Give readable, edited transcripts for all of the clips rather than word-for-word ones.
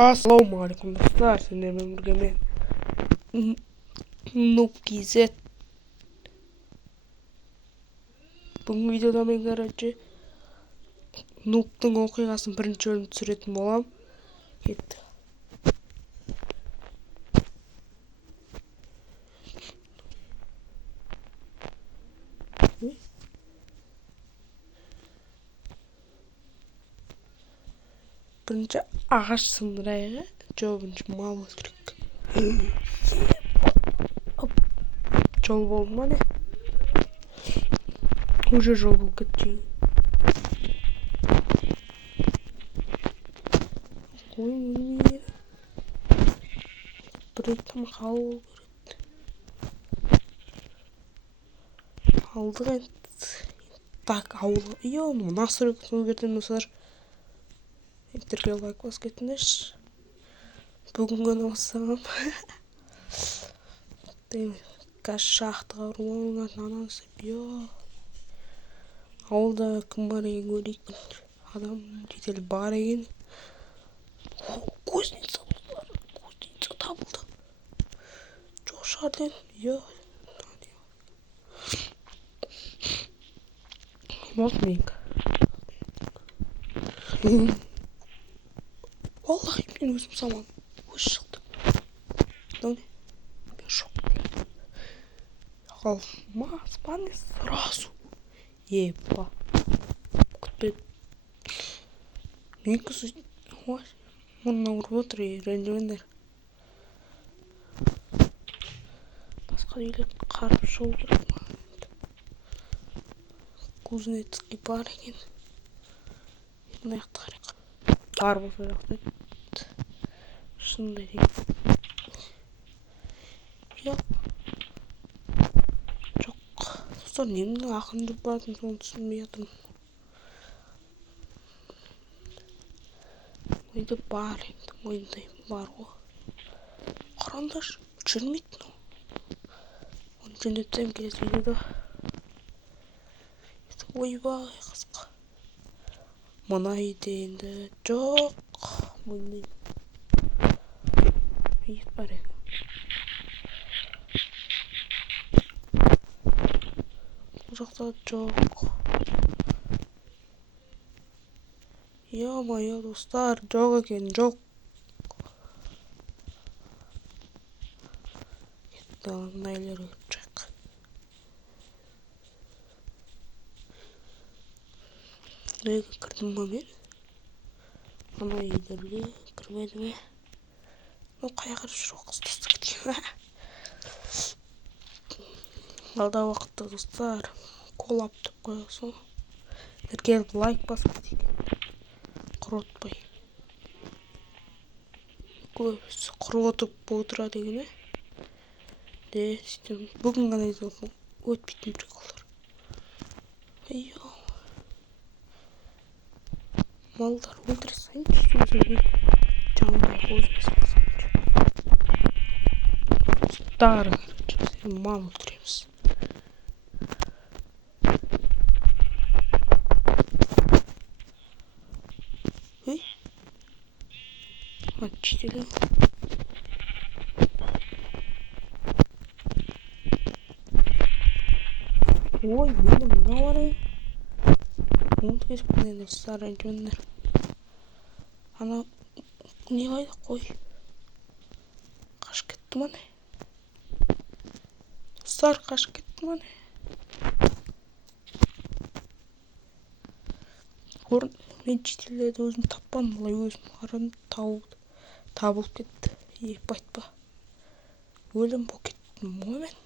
Ассалаумағалейкум достар, сендермен бірге мен Noob KZ. Бүгінгі видеода мен Noob'тың оқиғасын бірінші бөлім түсіретін болам. Кетті. Бірінші ағаш сындырайғы, бірінші мал өлтірек. Жол болды ма не? Уже жол болып кетті. Ой, не. Бір тамақ алу керек. Алдық енді. Так, ауылы. Йону, насыр өгерден осылар. Интерге лайк бас кетіңдерші. Бүгін ғана бастағам. Шахтаға ұрмауынан анасы бия. Ауылда кім бар екен көрейік. Адам жетелі бар екен. Кузница табылды. Жоқ шығарден. Бия. Болмейік. Аллахи, мен өзім саман. Өз шықты. Мен шоқ. Қалмас, баны сразу. Епа. Күтпеді. Мен күзі... Мұнына ұрып отыр, ренжімендер. Басқа үйлерді қарып шығу керек ма? Кузнецкий бар екен. Мына жақты қарайық. Бар болса жақты. Шындай дейін. Жоқ. Достар, немді ақын жүріп бардың, соны түсінбей жатырмын. Ойды бар енді, ойындай бар ғой. Қараңдар, жүрмейді. Оны жөндетсем келесі видеода. Ойбай, қысқа. Мына үйде енді жоқ. Ойындай. Ет бар еді. Бұл жақта жоқ. Е-мое, достар, жоқ екен, жоқ. Кетті, найлер өтчек. Үйге кірдім ма мен? Ана үйлерге кірмеді ме? Қай қарып жүр оқыс достар кеткен. Алда уақытта достар. Колап деп қойғасын. Келіп лайк басып дейін. Құротпай. Көбісі құротып отырады екен. Бүгін ғана өтпейтін приколдар. Айо. Малдар өлтірсең, сөзіңді жанында қойып салсаңшы. Стары сен мал өлтіреміз. Ой. Жетелі. Ой, мені мына бары. Ұмыт кесіп қандай достар, әнжемендер. Ана не қайды қой. Қашып кетті ма не? Достар, қашып кетті ма не? Мен жетелерді өзім таппам, бұлай өзім қарам табылып кетті. Еп айтпа. Өлім бұл кеттім ғой мен.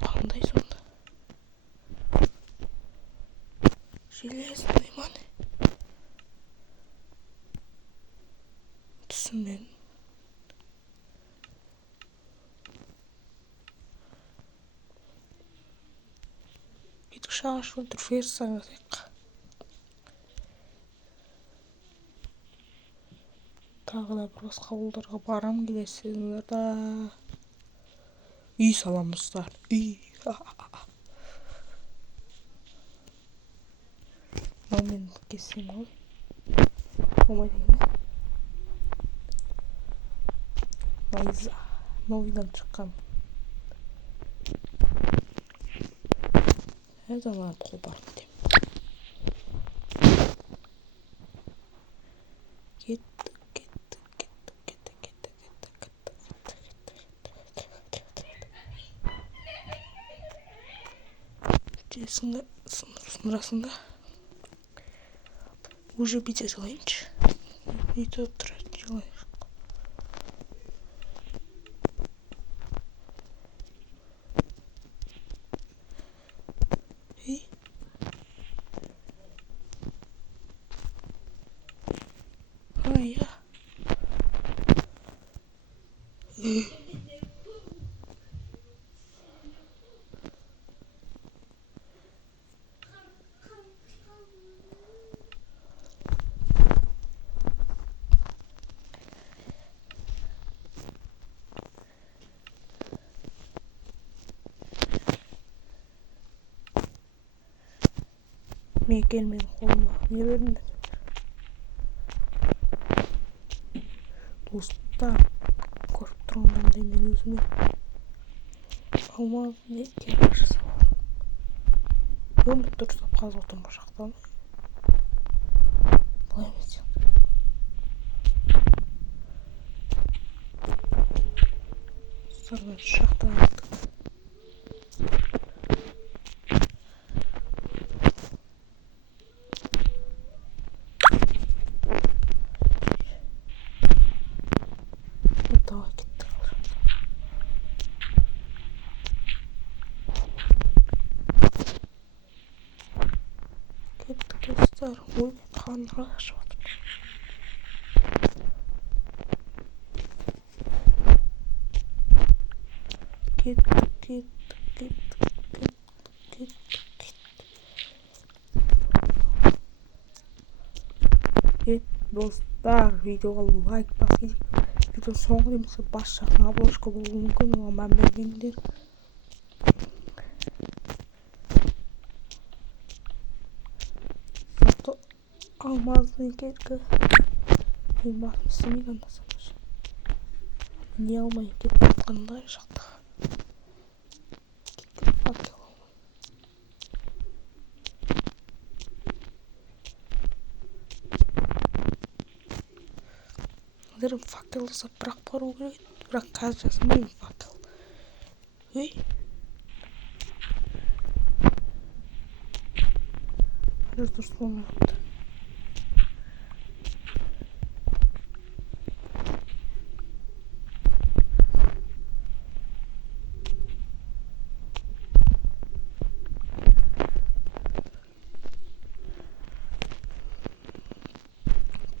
Қандай сонда? Железный ма не? Түсінмен. Кетіп шағаш өлтір ферсаға сәйқ. Тағы да бір басқа ауылдарға барам келесі жылдарда. Үй салам достар. Үй. Мал мен кесем ғой. Болмайды екен. Файза. Новыйдан шыққан. Это надо қопарып. Кетті. Жесіңді сындырасың да. Уже видео делаемчы. Видео делаем. И я менің қолыма не бердіңдер? Достар, көріп тұрғанымдай мен өзіме алмаз не керек жасап. Өмір дұрыстап қазып отырмын бұл жақтан. Былай емес. Сармен шақтан еттік. Давай кеттік. Кеттік достар. Ой, қанға ашып отыр. Кеттік. Достар, видеоға лайк басып, видео соңғы немесе бас жағына обложка болуы мүмкін, оған мән бермеңдер. Зато алмаздың кеткі. Мен басым істемейді анда-санда. Не алмай кетіп жатқанда жақта. Кеткен факел. Дәрім факел жасап бірақ бару керек. Бірақ қазір жасамаймын факел. Ой. Дұрыс болмай қойды.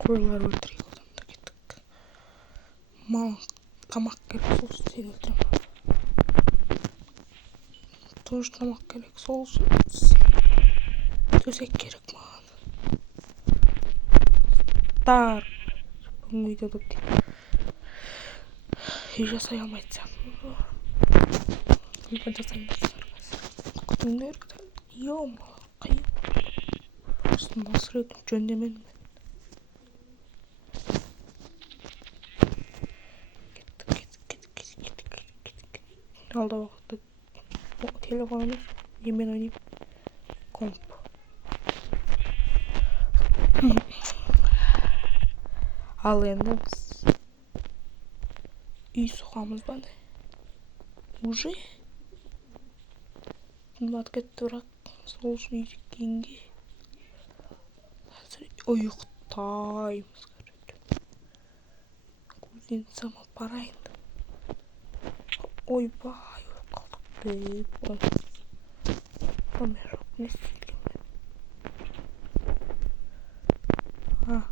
Қойлар өлтірейік одан да кеттік. Маған тамақ керек, сол үшін сені өлтіремін. Тоже тамақ керек, сол үшін төсек керек маған. Достар, бүгінгі видеода үй жасай алмайтсам. Үй жасаймын достар. Күтіңдер. Ема, қиын. Үстін басыр едім, жөндемен. Алда уақытта телефонымыз немен ойнайым? Комп. Ал енді біз үй соғамыз ба не? Уже? Қымбат кетті бірақ сол үшін үй кейінге. Ұйықтаймыз. Көзден самал барайын. Ойбай, қалдық деп. Мен жоқ, не істейдім мен?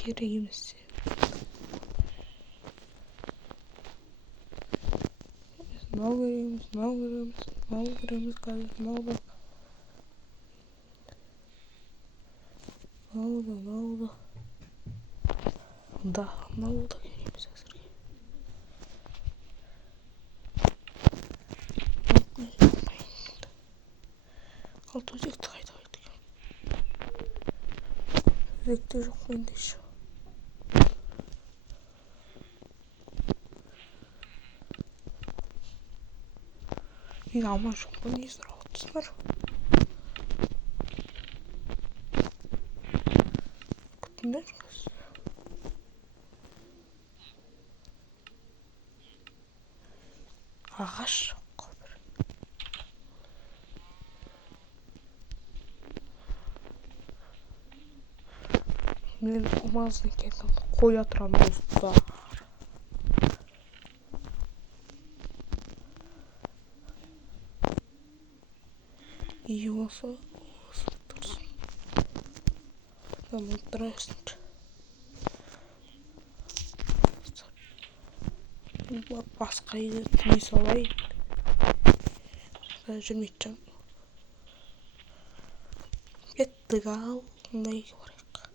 Керек емес. Мынау көреміз қазір, мынау да. Мынау да көреміз әзірге. Ал төсекті қайда қойдық? Төсекте жоқ менде ше. Мен аман жоқ па, не сұрап отырсыңдар? Күтіңдер қыз. Ағаш жоқ бір. Мен ұмазын кетім, қоя тұрам достар. И осы тұрсын. Там ұлтырайсың. Басқа үйге түйе салайын. Жүрмейтшім. Кеттік ал. Мындай барайық.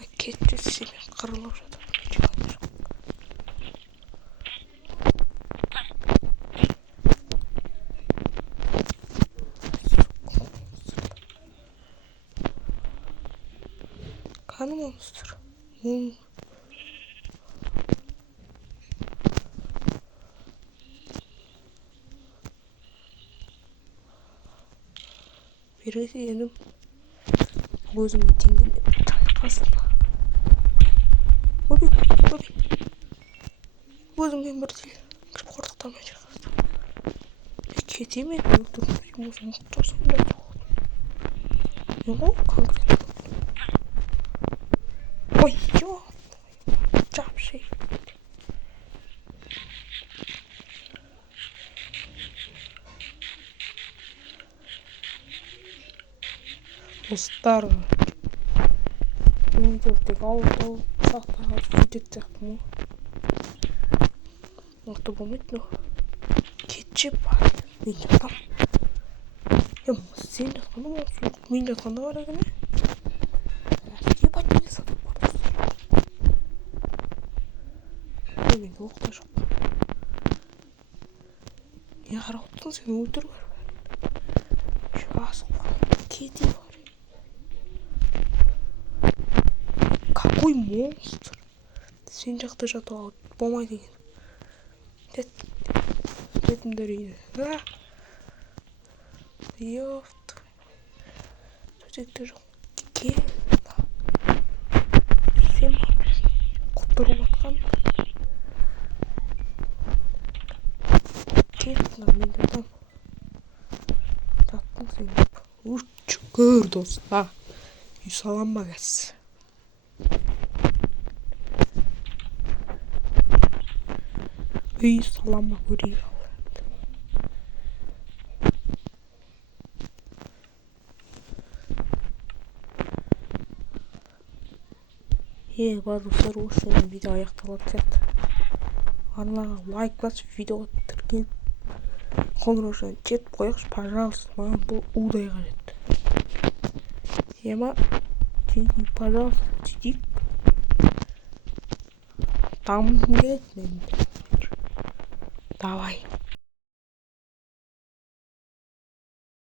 Ай, кетпесе мен қырылып жатыр. Қаны монстр. Бересі енім өзімді теңден шайқасын ба. Өбек. Өзіммен бірдей кіріп қордықтармен шайқасын. Кете ме? Өлтірдім. Өзім ұқтырсам да тұрғын. Не ғой конкретно? Ой, жоқ. Жапшай. Достар, видео тек ауырды сақтаға кететін сияқты ма? Нақты болмайды, но кетші бар. Мен жатам. Сен жатқанда ма? Мен жатқанда бар екен, не? Ебать, не сатып бар достар. Менде оқта жоқ. Не қарап отырсың, сен өлтір бар. Асық бар. Кете бар. Какой монстр! Сен жақта жатуға болмайды екен. Кетіңдер үйіне. Ёфт. Төсекте жоқ. Кел. Сен құтырып атқан. Кетіңдер, мен жатам. Жаттың сен деп. Шүкір достар. Үй салам ба кәз. Үй салама көрейік ал. Бар достар, осы видео аяқталады сияқты. Арнаға лайк басып, видеоға тіркеліп, қоңырау жайын жетіп қояқшы, пожалуйста, маған бұл удай қажет. Ема, жейді, пожалуйста, жейдік. Дамын келеді мен. Давай.